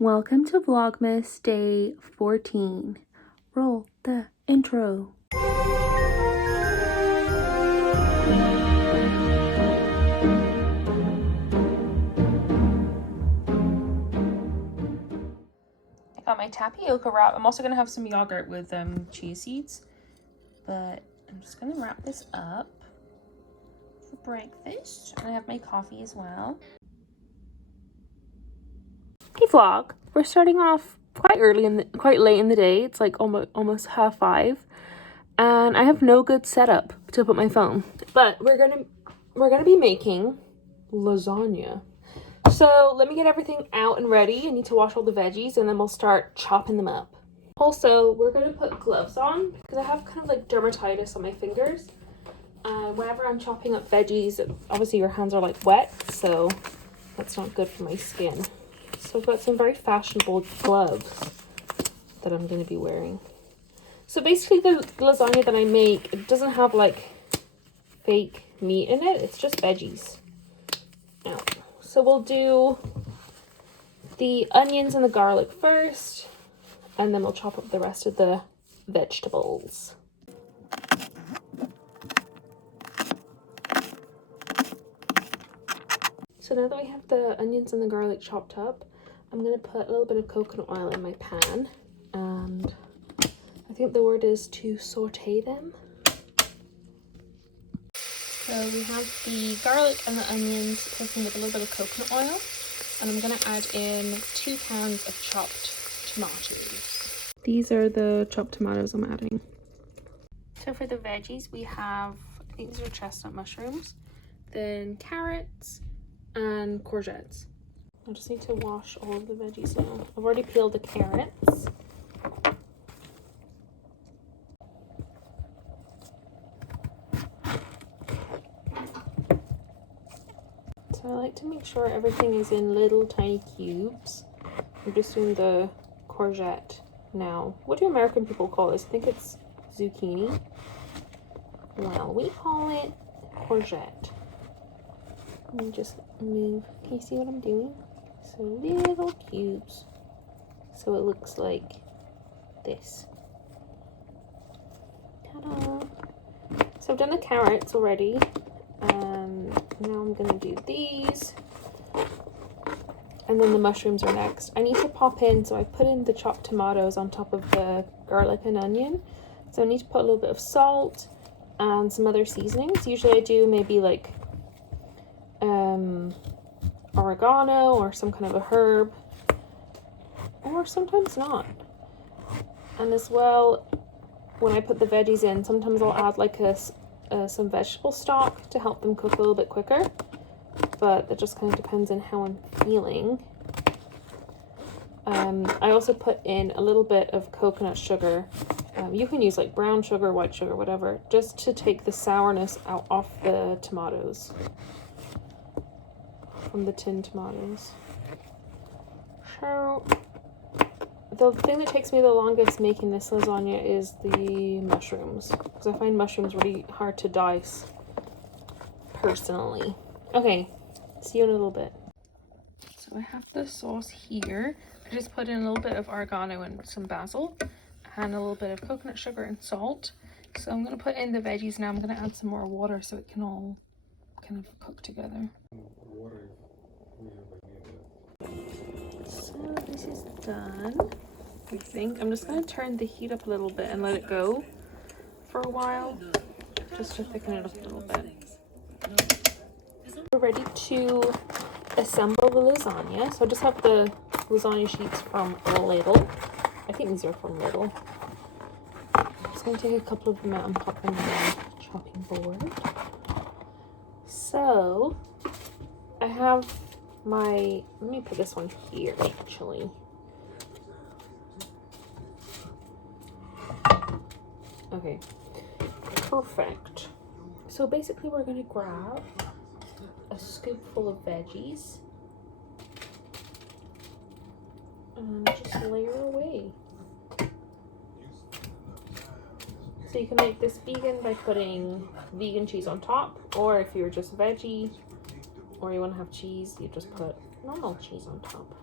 Welcome to Vlogmas Day 14. Roll the intro. I got my tapioca wrap. I'm also going to have some yogurt with chia seeds. But I'm just going to wrap this up for breakfast. And I have my coffee as well. Hey vlog, we're starting off quite late in the day. It's like almost 5:30, and I have no good setup to put my phone. But we're gonna be making lasagna. So let me get everything out and ready. I need to wash all the veggies, and then we'll start chopping them up. Also, we're gonna put gloves on because I have kind of like dermatitis on my fingers. Whenever I'm chopping up veggies, obviously your hands are like wet, so that's not good for my skin. So I've got some very fashionable gloves that I'm going to be wearing. So basically the lasagna that I make, it doesn't have like fake meat in it. It's just veggies. Now, so we'll do the onions and the garlic first, and then we'll chop up the rest of the vegetables. So now that we have the onions and the garlic chopped up, I'm going to put a little bit of coconut oil in my pan, and I think the word is to saute them. So we have the garlic and the onions cooking with a little bit of coconut oil, and I'm going to add in 2 cans of chopped tomatoes. These are the chopped tomatoes I'm adding. So for the veggies, we have, I think these are chestnut mushrooms, then carrots, and courgettes. I just need to wash all of the veggies now. I've already peeled the carrots. So I like to make sure everything is in little tiny cubes. I'm just doing the courgette now. What do American people call this? I think it's zucchini. Well, we call it courgette. Let me just move. Can you see what I'm doing? So little cubes. So it looks like this. Ta-da! So I've done the carrots already. And now I'm going to do these. And then the mushrooms are next. I need to pop in, so I put in the chopped tomatoes on top of the garlic and onion. So I need to put a little bit of salt and some other seasonings. Usually I do maybe like oregano or some kind of a herb, or sometimes not. And as well, when I put the veggies in, sometimes I'll add like some vegetable stock to help them cook a little bit quicker, but it just kind of depends on how I'm feeling. I also put in a little bit of coconut sugar. You can use like brown sugar, white sugar, whatever, just to take the sourness out off the tomatoes, from the tinned tomatoes. So the thing that takes me the longest making this lasagna is the mushrooms, because I find mushrooms really hard to dice personally. Okay, see you in a little bit. So I have the sauce here. I just put in a little bit of oregano and some basil and a little bit of coconut sugar and salt. So I'm going to put in the veggies now. I'm going to add some more water so it can all kind of cook together. So this is done, I think. I'm just going to turn the heat up a little bit and let it go for a while, just to thicken it up a little bit. We're ready to assemble the lasagna. So I just have the lasagna sheets from Lidl. I think these are from Lidl. I'm just going to take a couple of them out and pop them on the chopping board. So I have let me put this one here actually. Okay, perfect. So basically we're going to grab a scoop full of veggies and just layer away. So you can make this vegan by putting vegan cheese on top, or if you're just veggie or you want to have cheese, you just put normal cheese on top.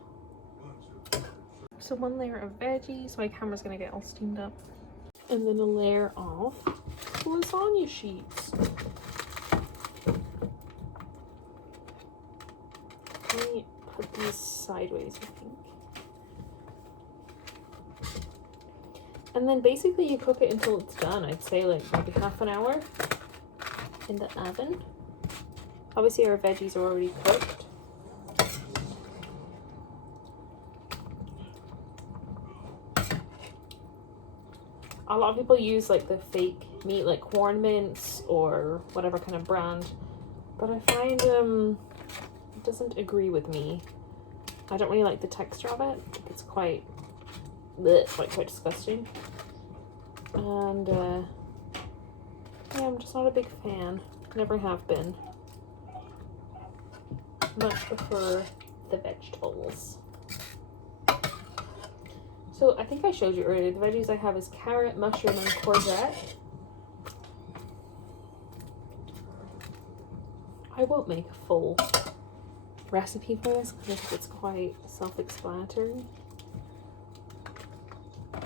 So one layer of veggies. My camera's gonna get all steamed up. And then a layer of lasagna sheets. Let me put these sideways, I think. And then basically you cook it until it's done. I'd say like maybe half an hour in the oven. Obviously our veggies are already cooked. A lot of people use like the fake meat, like corn mince or whatever kind of brand, but I find it doesn't agree with me. I don't really like the texture of it. I think it's quite bleh, quite disgusting, and yeah, I'm just not a big fan. Never have been. Much prefer the vegetables. So I think I showed you earlier, the veggies I have is carrot, mushroom, and courgette. I won't make a full recipe for this because I think it's quite self-explanatory. I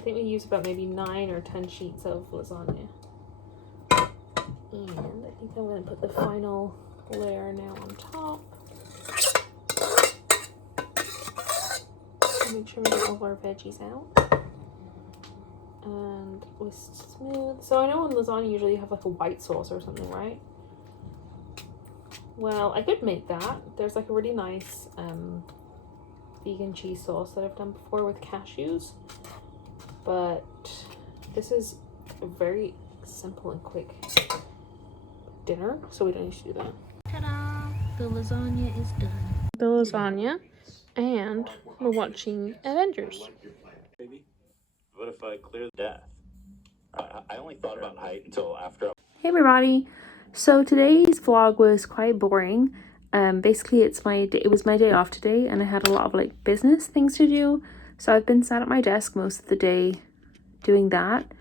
think we use about maybe 9 or 10 sheets of lasagna. And I think I'm going to put the final layer now on top. Make sure we get all of our veggies out. And whisk smooth. So I know in lasagna usually you have like a white sauce or something, right? Well, I could make that. There's like a really nice vegan cheese sauce that I've done before with cashews. But this is a very simple and quick dinner, so we don't need to do that. Ta-da! The lasagna is done. The lasagna, and we're watching Avengers. What if I clear death? I only thought about height until after. Hey everybody! So today's vlog was quite boring. Basically it was my day off today, and I had a lot of like business things to do. So I've been sat at my desk most of the day doing that,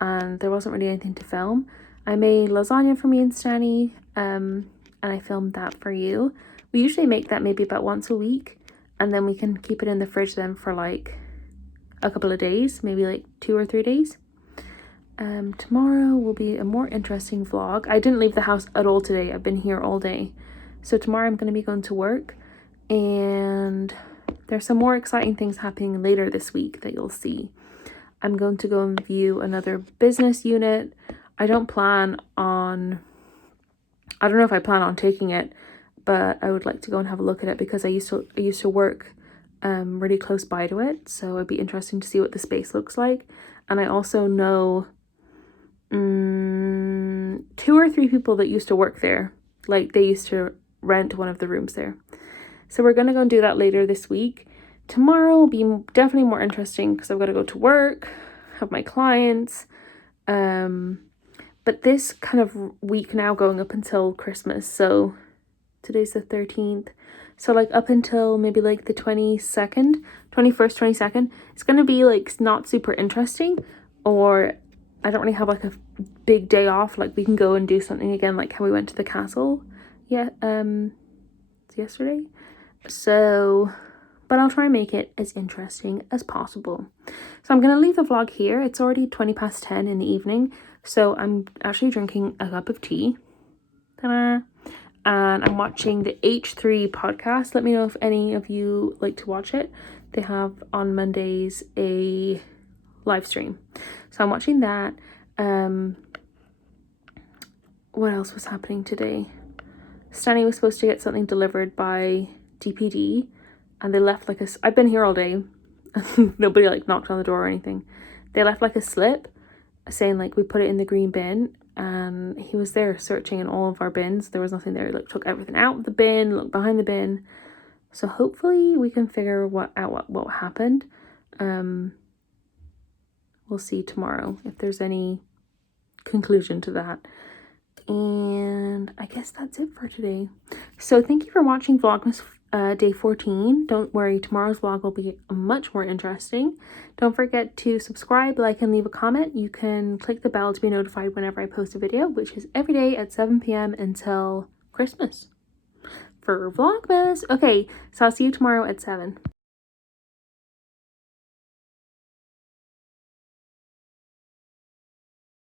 and there wasn't really anything to film. I made lasagna for me and Stanny, and I filmed that for you. We usually make that maybe about once a week, and then we can keep it in the fridge then for like a couple of days, maybe like 2 or 3 days. Tomorrow will be a more interesting vlog. I didn't leave the house at all today. I've been here all day. So tomorrow I'm going to be going to work, and there's some more exciting things happening later this week that you'll see. I'm going to go and view another business unit. I don't know if I plan on taking it, but I would like to go and have a look at it because I used to work really close by to it, so it'd be interesting to see what the space looks like. And I also know 2 or 3 people that used to work there. Like they used to rent one of the rooms there. So we're gonna go and do that later this week. Tomorrow will be definitely more interesting because I've got to go to work, have my clients. But this kind of week now going up until Christmas, so today's the 13th. So like up until maybe like the 21st, 22nd, it's going to be like not super interesting, or I don't really have like a big day off. Like we can go and do something again, like how we went to the castle yesterday. So, but I'll try and make it as interesting as possible. So I'm going to leave the vlog here. It's already 10:20 in the evening. So I'm actually drinking a cup of tea. Ta-da! And I'm watching the H3 podcast. Let me know if any of you like to watch it. They have on Mondays a live stream. So I'm watching that. What else was happening today? Stanny was supposed to get something delivered by DPD, and they left like I've been here all day. Nobody like knocked on the door or anything. They left like a slip saying like we put it in the green bin, and he was there searching in all of our bins. There was nothing there. Like took everything out of the bin, looked behind the bin. So hopefully we can figure out what happened. We'll see tomorrow if there's any conclusion to that. And I guess that's it for today. So thank you for watching Vlogmas day 14. Don't worry, tomorrow's vlog will be much more interesting. Don't forget to subscribe, like, and leave a comment. You can click the bell to be notified whenever I post a video, which is every day at 7 p.m. until Christmas. for Vlogmas. Okay, so I'll see you tomorrow at 7.